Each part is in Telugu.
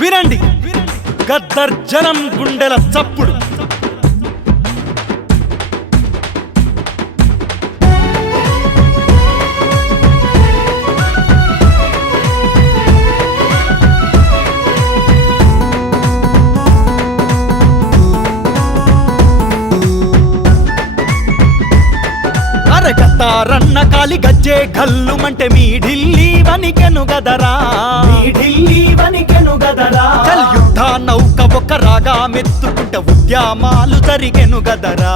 వినండి గద్దర్జనం గుండెల చప్పుడు. గద్దారన్న కాలి గజ్జే గల్లుమంటే మీ ఢిల్లీ వనికెను గదరా, మీ ఢిల్లీ వనికెను గదరా. చల్ యుద్ధ నౌక ఒక రాగా మెత్తుకుంటే ఉద్యమాలు జరిగెను గదరా,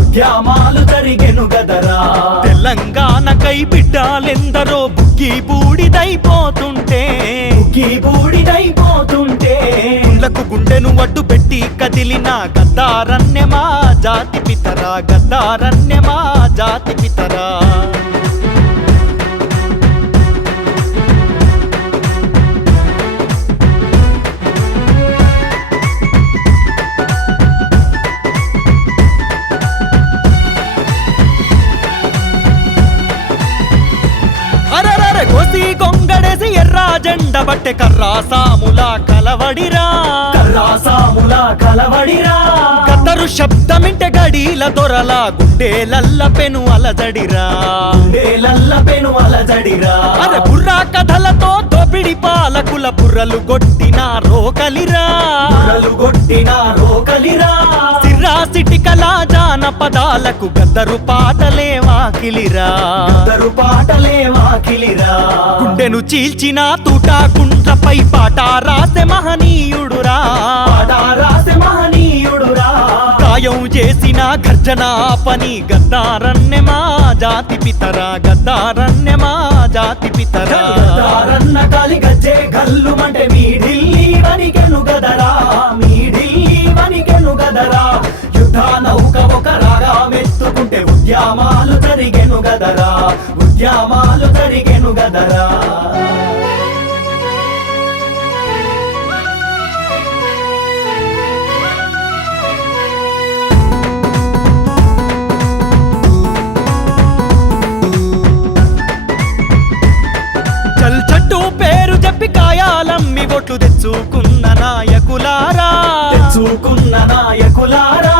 ఉద్యమాలు జరిగెను గదరా. తెలంగాణకై బిడ్డలెందరో బుగ్గి బూడిదైపోతుంటే, బుగ్గి బూడిదైపోతుంటే గుండెకు గుండెను అడ్డు పెట్టి కదిలిన గద్దారన్యమా జాతి పితరా, గద్దారన్యమా జాతి పితరా. అరరరే కోసి గొంగడేసి ఎర్రా జెండ బట్టె కర్రాసాముల కలవడిరా, కర్రాసాముల కలవడిరా. గద్దరు శబ్దమింటే గడీల దొరల గుండెలల్ల పెను అలజడిరా, గుండెలల్ల పెను అలజడిరా. అరే బుర్రా కథలతో దోపిడి పాలకుల బుర్రలు కొట్టిన రోకలిరా, బుర్రలు కొట్టిన రోకలిరా. సిర్రా సిటికల జానపదాలకు గద్దరు పాటలే వాకిలిరా, గద్దరు పాటలే వాకిలిరా. గుండెను చీల్చిన తూటా కుంట్లపై పాట రాసే మహనీయుడురా, పాట రాసే మహనీయుడురా. గాయం చేసిన గర్జన పని గద్దారన్యమా జాతి పితరా, గద్దారన్యమా జాతి పితరా. గద్దారన్న కాలి గజ్జే గల్లుమంటే మీ ఢిల్లీ వనికెను గదరా, మీ ఢిల్లీ వనికెను గదరా. యుద్ధ నౌక ఒక రాగా మెత్తుకుంటే ఉద్యమాలు జరిగెను గదరా, ఉద్యమాలు జరిగెను గదరా. చల్ చట్టు పేరు చెప్పి కాయాలమ్మి ఓట్లు తెచ్చుకున్న నాయకులారా, తెచ్చుకున్న నాయకులారా.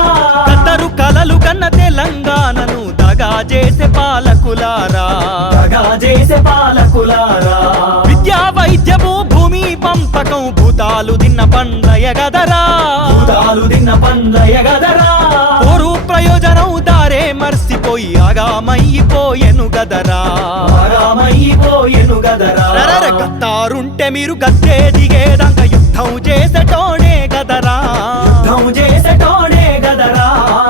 గద్దరు కలలు కన్న తెలంగాణను దగా చేసే పాలకులారా, దగా చేసే పాలకులారా. విద్యా వైద్యము భూమి పంపకం భూతాలు దిన్న పండ్లయ గదరా, భూతాలు దిన్న పండ్లయ గదరా. పోరు ప్రయోజనం దారే మర్సిపోయి ఆగామైపోయెను గదరా, ఆగామైపోయెను గదరా. గద్దారుంటే మీరు గద్దే దిగేదంక యుద్ధం చేసేటోడే గదరా, యుద్ధం చేసేటోడే గదరా.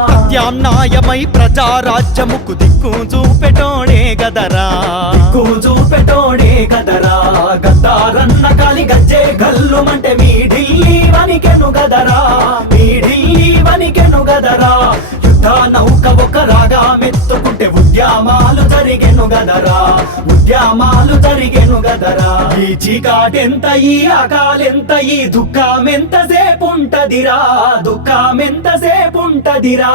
ప్రత్యామ్నాయమై ప్రజారాజ్యముకు దిక్కు చూపెటోడే గదరా, దిక్కు చూపెటోడే గదరా. గద్దారన్న కాలి గజ్జే గల్లుమంటే మీ ఢిల్లీ వనికెను గదరా, మీ ఢిల్లీ వనికెను గదరా. యుద్ధ నౌక ఒక రాగా మెత్తుకుంటే ఉద్యమాలు జరిగెను గదరా, ఉద్యమాలు జరిగెను గదరా. ఈ చీకాటెంత ఈ ఆకాలెంత ఈ దుఃఖమెంత సేపుంటదిరా, దుఃఖమెంత సేపుంటదిరా.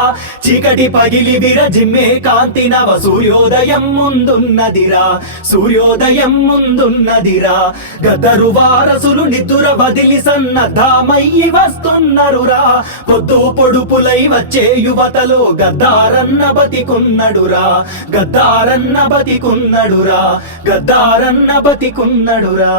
చీకటి పగిలి విరజిమ్మే కాంతి నవ సూర్యోదయం ముందున్నదిరా, సూర్యోదయం ముందున్నదిరా. గద్దరు వారసులు నిద్ర వదిలి సన్నద్ధమయ్యి వస్తున్నరురా. పొద్దు పొడుపులై వచ్చే యువతలో గద్దారన్న బతికున్నడురా, గద్దారన్న బతికున్నడురా, గద్దారన్న బతికున్నడురా.